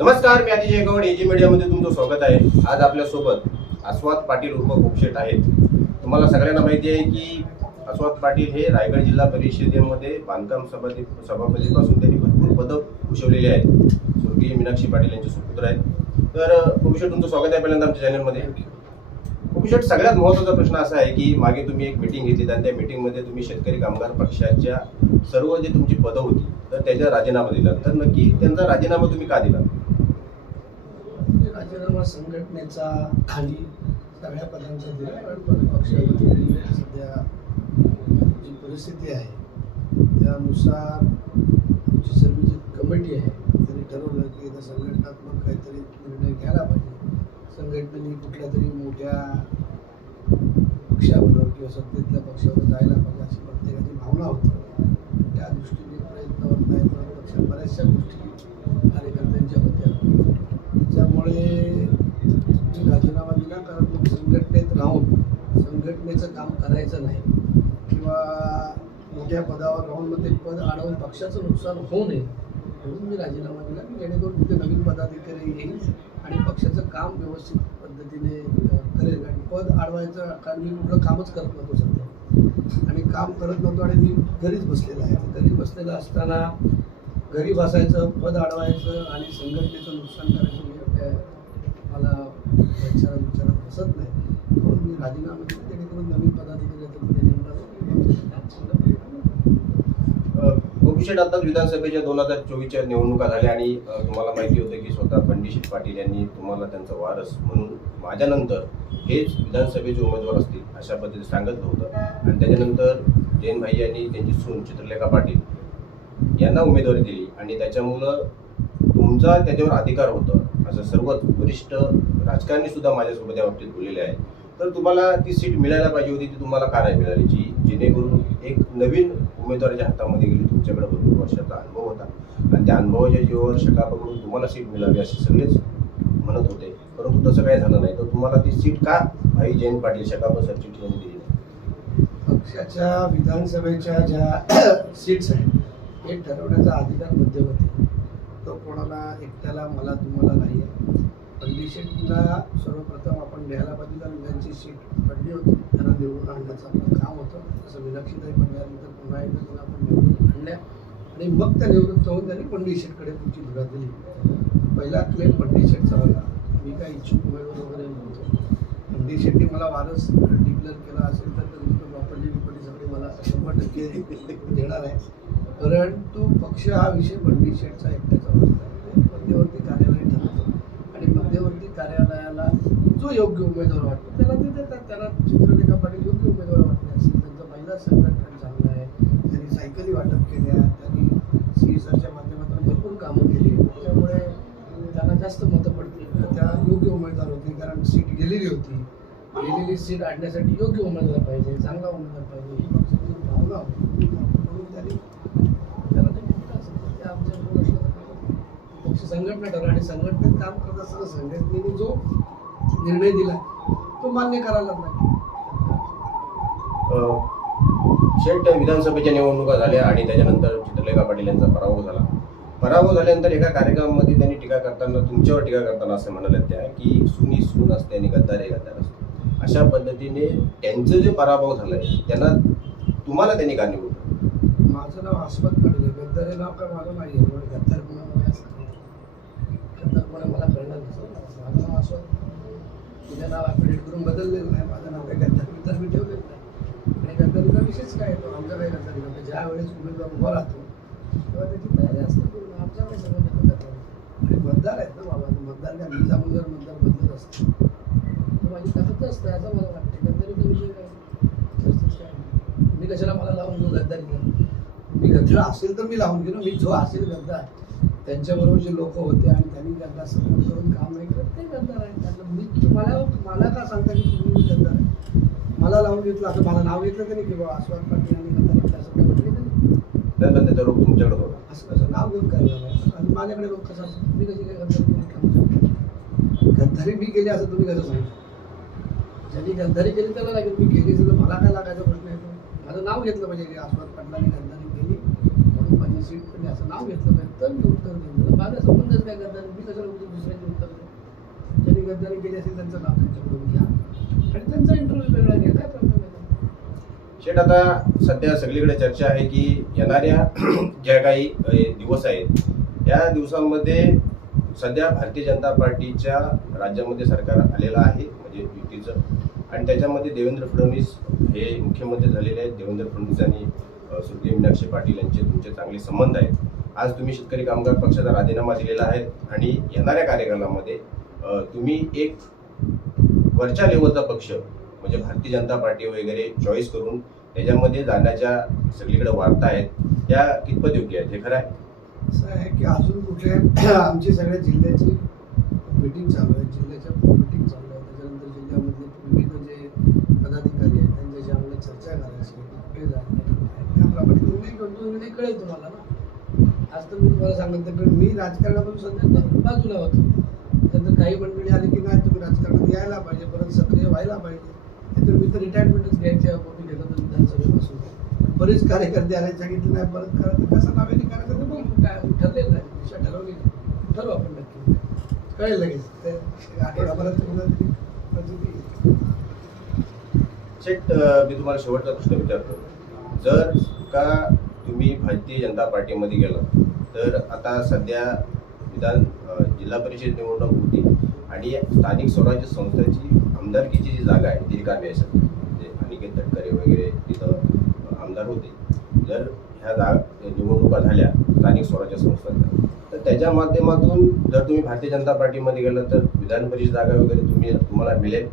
नमस्कार मी अतिशय गौड एजी मीडियामध्ये तुमचं स्वागत आहे. आज आपल्यासोबत अस्वाद आस्वाद पाटील उर्फ कुपशेट आहेत. तुम्हाला सगळ्यांना माहिती आहे की आस्वाद पाटील हे रायगड जिल्हा परिषदेमध्ये बांधकाम सभापती सभापतीपासून त्यांनी भरपूर पदं भूषवलेली आहेत. स्वर्गीय मीनाक्षी पाटील यांचे सुपुत्र आहेत. तर कुपशेट तुमचं स्वागत आहे पहिल्यांदा आमच्या चॅनलमध्ये. कुपशेट सगळ्यात महत्त्वाचा प्रश्न असा आहे की मागे तुम्ही एक मिटिंग घेतली आणि त्या मिटिंगमध्ये तुम्ही शेतकरी कामगार पक्षाच्या सर्व जे तुमची पदं होती तर त्याचा राजीनामा दिला. तर नक्की त्यांचा राजीनामा तुम्ही का दिला? राजीनामा संघटनेचा खाली सगळ्या पदांचा दिला कारण पण सध्या जी परिस्थिती आहे त्यानुसार आमची सर्व जी कमिटी आहे त्यांनी ठरवलं की आता संघटनात्मक काहीतरी निर्णय घ्यायला पाहिजे. संघटनेने कुठल्या तरी मोठ्या पक्षाबरोबर किंवा सत्तेतल्या पक्षावर जायला पाहिजे अशी प्रत्येकाची भावना होती. त्या दृष्टीने प्रयत्न होत नाही पण पक्षात बऱ्याचशा गोष्टी कार्यकर्त्यांच्या होत्या त्याच्यामुळे मी राजीनामा दिला कारण मग संघटनेत राहून संघटनेचं काम करायचं नाही किंवा मोठ्या पदावर राहून मग ते पद अडवून पक्षाचं नुकसान होऊ नये म्हणून मी राजीनामा दिला की जेणेकरून तिथे नवीन पदाधिकारी येईल आणि पक्षाचं काम व्यवस्थित पद्धतीने करेल. आणि पद अडवायचं कारण मी कुठलं कामच करत नव्हतो सध्या. आणि काम करत नव्हतो आणि मी घरीच बसलेला आहे. घरी बसलेला असताना घरी बसायचं पद अडवायचं आणि संघटनेचं नुकसान करायचं म्हणजे काय मला विचारात विचारात बसत नाही म्हणून मी राजीनामा दिला जेणेकरून नवीन पदाधिकारी आता विधानसभेच्या दोन हजार चोवीसच्या निवडणुका झाल्या आणि तुम्हाला माहिती होतं की स्वतः पंडित पाटील यांनी तुम्हाला त्यांचा वारस म्हणून माझ्यानंतर हेच विधानसभेचे उमेदवार असतील अशा पद्धतीने सांगितलं होतं आणि त्याच्यानंतर जैन भाई यांनी त्यांची सून चित्रलेखा पाटील यांना उमेदवारी दिली आणि त्याच्यामुळं तुमचा त्याच्यावर अधिकार होतं असं सर्वच वरिष्ठ राजकारणी सुद्धा माझ्यासोबत या बाबतीत बोललेले आहे तर तुम्हाला ती सीट मिळायला पाहिजे होती ती तुम्हाला का नाही मिळाली जी जेणेकरून एक नवीन उमेदवाराच्या हातामध्ये गेली तुमच्याकडे भरपूर वर्षाचा अनुभव होता. आणि त्या अनुभवाच्या जीवावर शकापकडून तुम्हाला सीट मिळावी असे सगळेच म्हणत होते. परंतु तसं काही झालं नाही. तर तुम्हाला ती सीट का भाई जयंत पाटील शकाप सरची ठेवून दिली नाही? पक्षाच्या विधानसभेच्या ज्या सीट्स आहेत हे ठरवण्याचा अधिकार मध्यवर्ती. तो कोणाला एकट्याला मला तुम्हाला नाही आहे पंडिशेटला सर्वप्रथम आपण घ्यायला पाहिजे कारण त्यांची सीट पडली होती. त्यांना निवडून आणण्याचं आपलं काम होतं. तसं मीनाक्षीताई पडल्यानंतर पुन्हा एकदा त्यांना आपण निवडून आणल्या. आणि मग त्या निवृत्त होऊन त्यांनी पंडिशेटकडे तुमची धुरा दिली. पहिला क्लेम पंडिशेटचा होता. मी काय इच्छुक उमेदवार वगैरे नव्हतो. पंडित मला वारस डिक्लेअर केला असेल तर त्यांची प्रॉपर्टी बिपर्टी सगळी मला शंभर टक्के देणार आहे. परंतु पक्ष हा विषय पंडिशेटचा एकट्याचा होता. ते मध्यवर्ती ठरवतो आणि मध्यवर्ती कार्यालयाला जो योग्य उमेदवार वाटतो त्याला ते देतात. त्याला चित्रलेखा पाटील योग्य उमेदवार वाटले असेल त्यांचं महिला संघटन चांगलं आहे. त्यांनी सायकली वाटप केल्या त्यांनी सी सरच्या माध्यमातून भरपूर कामं केली. त्याच्यामुळे त्यांना जास्त मतं पडतील. त्या योग्य उमेदवार होते कारण सीट गेलेली होती. गेलेली सीट आणण्यासाठी योग्य उमेदवार पाहिजे चांगला उमेदवार पाहिजे ही पक्षाची भावना होती म्हणून त्यांनी त्याला ते असेल ते आमच्या पक्ष संघटना ठरवा आणि संघटनेत काम करत असताना संघटनेने जो निर्णय दिला. तो मान्य करायला लागला. अ, शेट विधानसभेच्या निवडणुका झाल्या आणि त्याच्यानंतर चित्रलेखा पाटील यांचा पराभव झाला. पराभव झाल्यानंतर एका कार्यक्रमामध्ये त्यांनी टीका करताना तुमच्यावर टीका करताना असं म्हणाले त्या की सुनी सून असते आणि गद्दार हे गद्दार असते. अशा पद्धतीने त्यांचं जे पराभव झालाय त्यांना तुम्हाला त्यांनी का निवडलं? माझं नाव आस्पद पाटील आहे. गद्दार हे नाव काय माझं नाही आहे पण गद्दारपणा मला मला नसेल माझं नाव आस्पद तुझं नाव अपडेट करून बदललेलं नाही माझं नाव काही गद्दार बिद्दार मी ठेवलेलं नाही. आणि गद्दारीचा विषयच काय येतो आमचा काही गद्दारी म्हणजे ज्या वेळेस उमेदवार उभा राहतो तेव्हा त्याची तयारी असते. पूर्ण आमच्याकडे सगळं लोक बदल आणि मतदार आहेत ना बाबा मतदार काय? मी जाऊन जर मतदार बदलत असतो तर माझी ताकद असते असं मला वाटते. गद्दारीचा विषय काय? चर्चेच काय? नाही. मी कशाला मला लावून घेऊ गद्दारी मी गद्दार असेल तर मी लावून घेऊ मी जो असेल गद्दार त्यांच्याबरोबर जे लोक होते आणि त्यांनी त्यांना सपोर्ट करून काम नाही करत ते गद्दार आहे त्यातलं मी मला मला का सांगता की तुम्ही मी गद्दार आहे? मला लावून घेतलं असं मला नाव घेतलं तरी की बाबा आस्वाद पाटील यांनी गद्दार केलं असं त्याचा रोग तुमच्याकडे होता असं कसं नाव घेऊन नाही आणि माझ्याकडे लोक कसं असतं मी कशी काय गद्दारी गद्दारी मी केली असं तुम्ही कसं सांगता ज्यांनी गद्दारी केली त्याला लागेल. मी केली तर मला काय लागायचा प्रश्न येतो? माझं नाव घेतलं पाहिजे आस्वाद पाटलांनी गद्दारी केली. म्हणून माझी असं नाव घेतलं पाहिजे. तर मी उत्तर देईन माझा संबंधच काय गद्दारी मी कशाला गद्दारी केली असेल त्यांचं नाव त्यांच्याकडून घ्या. आणि त्यांचा इंटरव्ह्यू वेगळा घ्या. काय प्रॉब्लेम शेठ आता सध्या सगळीकडे चर्चा आहे की येणाऱ्या ज्या काही दिवस आहेत या दिवसांमध्ये सध्या भारतीय जनता पार्टीच्या राज्यामध्ये सरकार आलेलं आहे म्हणजे युतीचं. आणि त्याच्यामध्ये देवेंद्र फडणवीस हे मुख्यमंत्री झालेले आहेत. देवेंद्र फडणवीस आणि स्वर्गीय मीनाक्षी पाटील यांचे तुमचे चांगले संबंध आहेत. आज तुम्ही शेतकरी कामगार पक्षाचा राजीनामा दिलेला आहे आणि येणाऱ्या कार्यकालामध्ये तुम्ही एक वरच्या लेवलचा पक्ष म्हणजे भारतीय जनता पार्टी वगैरे चॉईस करून त्याच्यामध्ये जाण्याच्या सगळीकडे वार्ता आहेत त्या कितपत योग्य आहेत? हे खरं आहे? असं आहे की अजून कुठे आमची सगळ्या जिल्ह्याची मीटिंग चालू आहे. जिल्ह्याच्या मीटिंग चालू आहे त्याच्यानंतर जिल्ह्यामधले विविध जे पदाधिकारी आहेत त्यांच्याशी आम्हाला चर्चा करायची आहे की कुठे जायचं त्याप्रमाणे कंटिन्युटी कळेल तुम्हाला ना आज तर मी तुम्हाला सांगितलं मी राजकारणापासून सध्या बाजूला होतो त्यानंतर काही मंडळी आली की नाही तुम्ही राजकारणात यायला पाहिजे परत सक्रिय व्हायला पाहिजे नाहीतर मी तर रिटायरमेंटच घ्यायच्या पूर्वी घेत होतो विधानसभेपासून बरेच कार्यकर्ते आले सांगितलं नाही परत करा तर कसं नावे करायचं बघू काय ठरलेलं नाही दिशा ठरवली ठरवू आपण नक्की कळेल लगेच. ते आठवडाभरात तुम्हाला तरी मी तुम्हाला शेवटचा प्रश्न विचारतो. जर का तुम्ही भारतीय जनता पार्टीमध्ये गेला तर आता सध्या विधान जिल्हा परिषद निवडणूक होती आणि स्थानिक स्वराज्य संस्थेची आमदारकीची जी जागा आहे ती रिकामी आहे सध्या म्हणजे अनिकेत तटकरे वगैरे तिथं आमदार होते. जर ह्या जा निवडणुका झाल्या स्थानिक स्वराज्य संस्थांच्या तर त्याच्या माध्यमातून जर तुम्ही भारतीय जनता पार्टीमध्ये गेलं तर विधान परिषद जागा वगैरे तुम्ही तुम्हाला मिळेल?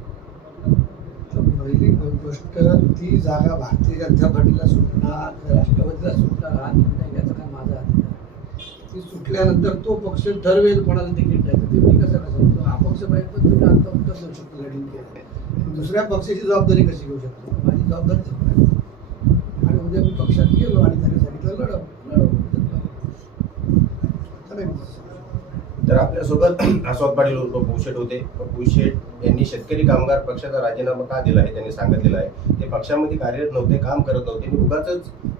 पहिली गोष्ट ती जागा भारतीय जनता पार्टीला सुटणार राष्ट्रवादीला सुटणार हा निर्णय घ्यायचा काय माझा हाती ती सुटल्यानंतर तो पक्ष ठरवेल कोणाला तिकीट द्यायचं. ते मी कसं कसं तो अपक्ष पाहिजे पण तुम्ही आता उत्तर देऊ शकतो लढीन केलं दुसऱ्या पक्षाची जबाबदारी कशी घेऊ शकतो? माझी जबाबदारी आणि उद्या मी पक्षात गेलो आणि त्याने सांगितलं लढव लढव चालेल. तर आपल्यासोबत आस्वाद पाटील उर्फ भूषेट होते. भूषेट यांनी शेतकरी कामगार पक्षाचा राजीनामा का दिला आहे त्यांनी सांगितलेलं आहे. ते पक्षामध्ये कार्यरत नव्हते काम करत नव्हते. आणि उगाच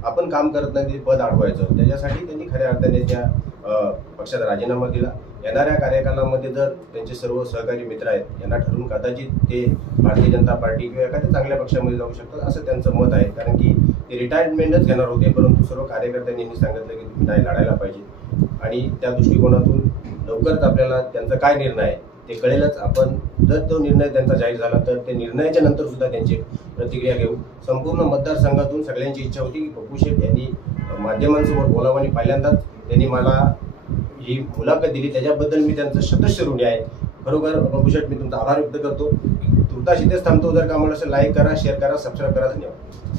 आपण काम करत नाही ते पद अडवायचं. त्याच्यासाठी त्यांनी खऱ्या अर्थाने त्या पक्षाचा राजीनामा दिला. येणाऱ्या कार्यकालामध्ये जर त्यांचे सर्व सहकारी मित्र आहेत यांना ठरवून कदाचित ते भारतीय जनता पार्टी किंवा एखाद्या चांगल्या पक्षामध्ये जाऊ शकतात असं त्यांचं मत आहे. कारण की ते रिटायरमेंटच घेणार होते परंतु सर्व कार्यकर्त्यांनी सांगितलं की तुम्ही नाही लढायला पाहिजे. आणि त्या दृष्टिकोनातून लवकरच आपल्याला त्यांचा काय निर्णय आहे ते कळेलच. आपण जर तो निर्णय त्यांचा जाहीर झाला तर ते निर्णयाच्या नंतर सुद्धा त्यांची प्रतिक्रिया घेऊ. संपूर्ण मतदारसंघातून सगळ्यांची इच्छा होती की पप्पू शेठ यांनी माध्यमांसमोर बोलावं आणि पहिल्यांदाच त्यांनी मला ही मुलाखत दिली. त्याच्याबद्दल मी त्यांचं शतश ऋणी आहे. खरोखर पप्पू शेठ मी तुमचा आभार व्यक्त करतो. तुर्तास इथेच थांबतो. जर का मला असं लाईक करा शेअर करा सबस्क्राईब करा. धन्यवाद.